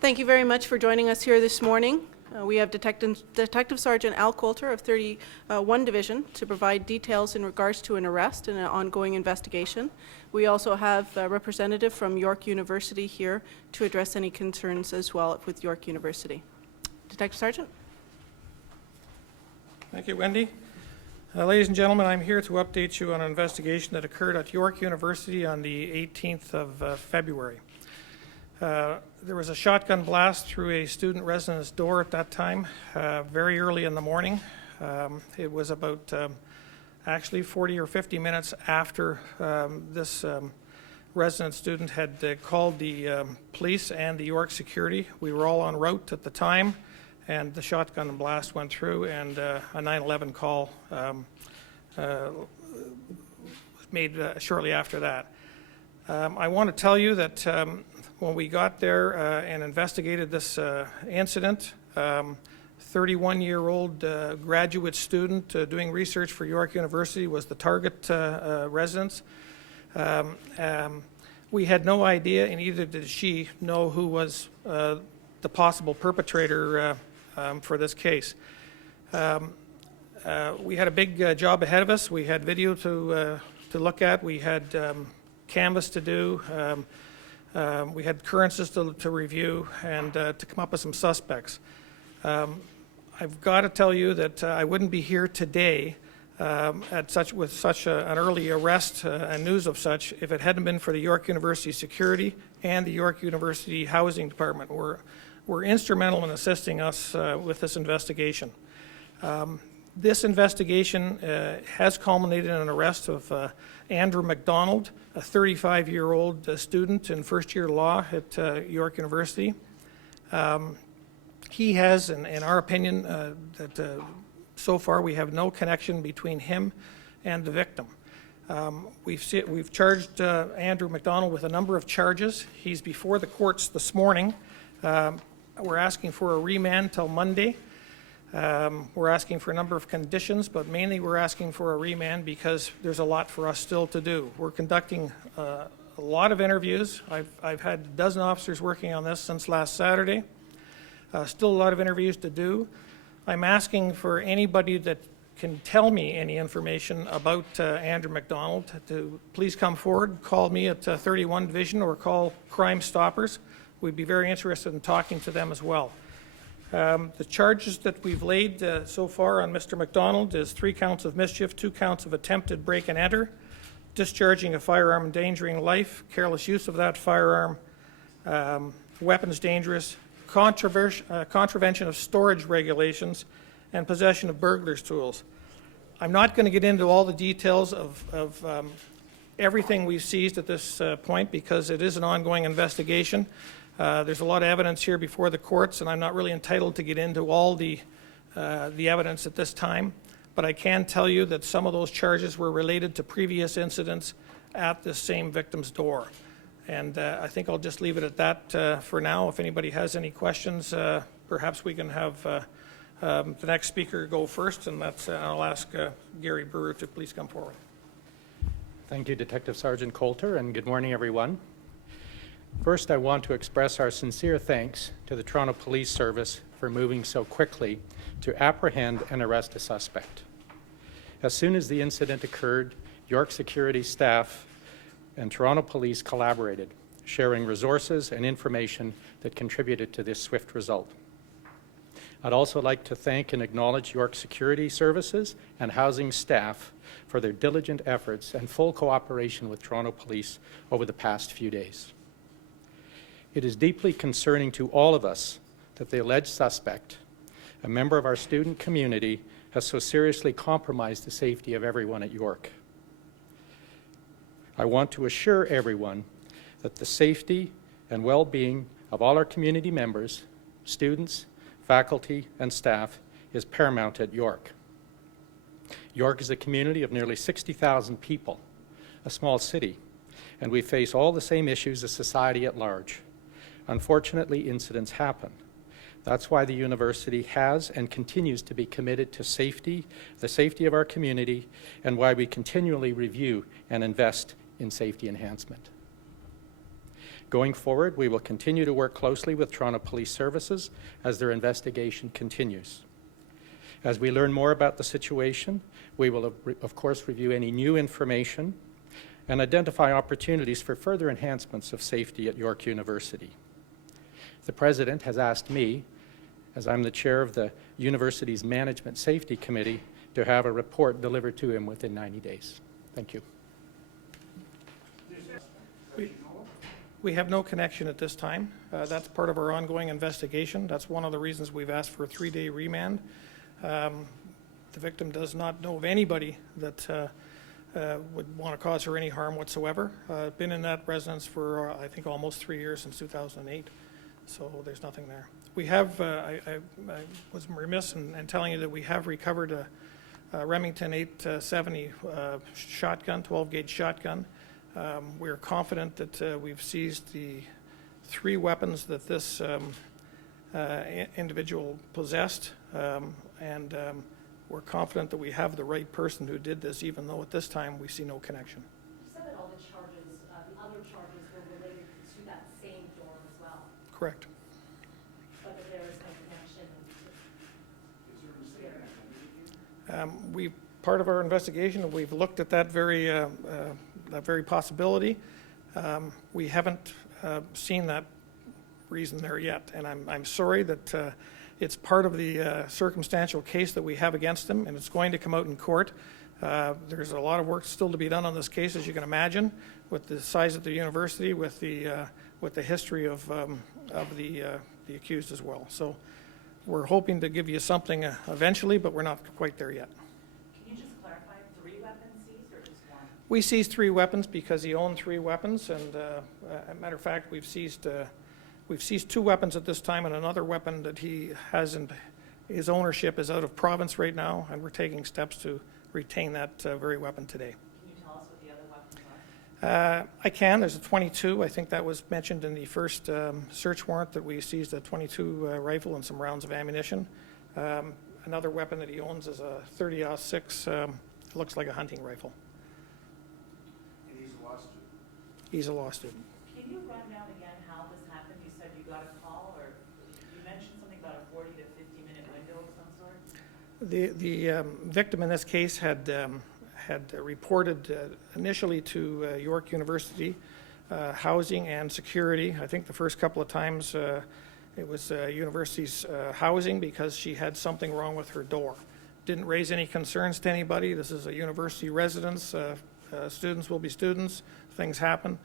Thank you very much for joining us here this morning. We have Detective Sergeant Al Coulter of 31 Division to provide details in regards to an arrest and an ongoing investigation. We also have a representative from York University here to address any concerns as well with York University. Detective Sergeant. Thank you, Wendy. Ladies and gentlemen, I'm here to update you on an investigation that occurred at York University on the 18th of February. There was a shotgun blast through a student residence door at that time, very early in the morning. It was about actually 40 or 50 minutes after this resident student had called the police and the York security. We were all en route at the time, and the shotgun blast went through, and a 911 call was made shortly after that. I want to tell you that when we got there and investigated this incident, 31-year-old graduate student doing research for York University was the target residence. We had no idea, and neither did she, know who was the possible perpetrator for this case. We had a big job ahead of us. We had video to look at. We had canvas to do. We had occurrences to review and to come up with some suspects. I've got to tell you that I wouldn't be here today with such an early arrest and news of such if it hadn't been for the York University Security and the York University Housing Department. Were instrumental in assisting us with this investigation. This investigation has culminated in an arrest of Andrew MacDonald, a 35-year-old student in first-year law at York University. He has, in our opinion, that so far we have no connection between him and the victim. We've charged Andrew MacDonald with a number of charges. He's before the courts this morning. We're asking for a remand till Monday. We're asking for a number of conditions, but mainly we're asking for a remand because there's a lot for us still to do. We're conducting a lot of interviews. I've had a dozen officers working on this since last Saturday. Still a lot of interviews to do. I'm asking for anybody that can tell me any information about Andrew MacDonald to please come forward, call me at 31 Division or call Crime Stoppers. We'd be very interested in talking to them as well. The charges that we've laid so far on Mr. MacDonald is 3 counts of mischief, 2 counts of attempted break and enter, discharging a firearm endangering life, careless use of that firearm, weapons dangerous, contravention of storage regulations, and possession of burglar's tools. I'm not going to get into all the details of everything we've seized at this point because it is an ongoing investigation. There's a lot of evidence here before the courts, and I'm not really entitled to get into all the evidence at this time, but I can tell you that some of those charges were related to previous incidents at the same victim's door. And I think I'll just leave it at that for now. If anybody has any questions, perhaps we can have the next speaker go first, and I'll ask Gary Brewer to please come forward. Thank you, Detective Sergeant Coulter, and good morning, everyone. First, I want to express our sincere thanks to the Toronto Police Service for moving so quickly to apprehend and arrest a suspect. As soon as the incident occurred, York security staff and Toronto Police collaborated, sharing resources and information that contributed to this swift result. I'd also like to thank and acknowledge York Security Services and housing staff for their diligent efforts and full cooperation with Toronto Police over the past few days. It is deeply concerning to all of us that the alleged suspect, a member of our student community, has so seriously compromised the safety of everyone at York. I want to assure everyone that the safety and well-being of all our community members, students, faculty, and staff is paramount at York. York is a community of nearly 60,000 people, a small city, and we face all the same issues as society at large. Unfortunately, incidents happen. That's why the university has and continues to be committed to safety, the safety of our community, and why we continually review and invest in safety enhancement. Going forward, we will continue to work closely with Toronto Police Services as their investigation continues. As we learn more about the situation, we will, of course, review any new information and identify opportunities for further enhancements of safety at York University. The President has asked me, as I'm the chair of the university's Management Safety Committee, to have a report delivered to him within 90 days. Thank you. We have no connection at this time. That's part of our ongoing investigation. That's one of the reasons we've asked for a 3-day remand. The victim does not know of anybody that would want to cause her any harm whatsoever. Been in that residence for, I think, almost 3 years, since 2008. So there's nothing there. We have, I was remiss in telling you that we have recovered a Remington 870 shotgun, 12-gauge shotgun. We are confident that we've seized the 3 weapons that this individual possessed, and we're confident that we have the right person who did this, even though at this time we see no connection. You said that all the charges, the other charges were related to that same door as well, Correct. but that there is no connection. Part of our investigation, we've looked at that very possibility. We haven't seen that reason there yet, and I'm sorry that it's part of the circumstantial case that we have against him, and it's going to come out in court. There's a lot of work still to be done on this case, as you can imagine, with the size of the university, with the history of the accused as well. So we're hoping to give you something eventually, but we're not quite there yet. Can you just clarify, 3 weapons seized or just 1? We seized 3 weapons because he owned 3 weapons, and as a matter of fact, we've seized 2 weapons at this time, and another weapon that he has in his ownership is out of province right now, and we're taking steps to retain that very weapon today. Can you tell us what the other weapons are? I can. There's a 22. I think that was mentioned in the first search warrant, that we seized a 22 rifle and some rounds of ammunition. Another weapon that he owns is a 30-06. Looks like a hunting rifle. And he's a law student. He's a law student. Can you run down again how this happened? You said you got a call, or you mentioned something about a 40 to 50-minute window of some sort? The victim in this case had reported initially to York University housing and security. I think the first couple of times it was university's housing, because she had something wrong with her door. Didn't raise any concerns to anybody. This is a university residence. Students will be students. Things happen.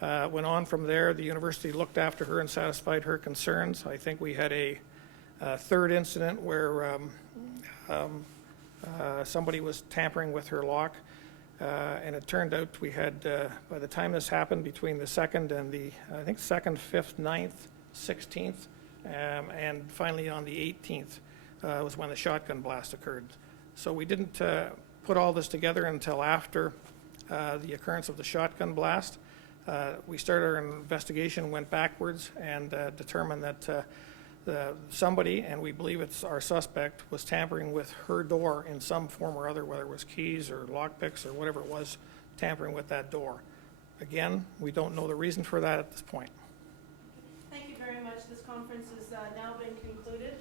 Went on from there. The university looked after her and satisfied her concerns. I think we had a third incident where somebody was tampering with her lock, and it turned out we had, by the time this happened, between the 2nd and the, I think 2nd, 5th, 9th, 16th, and finally on the 18th was when the shotgun blast occurred. So we didn't put all this together until after the occurrence of the shotgun blast. We started our investigation, went backwards, and determined that somebody, and we believe it's our suspect, was tampering with her door in some form or other, whether it was keys or lockpicks or whatever it was, tampering with that door. Again, we don't know the reason for that at this point. Thank you very much. This conference has now been concluded.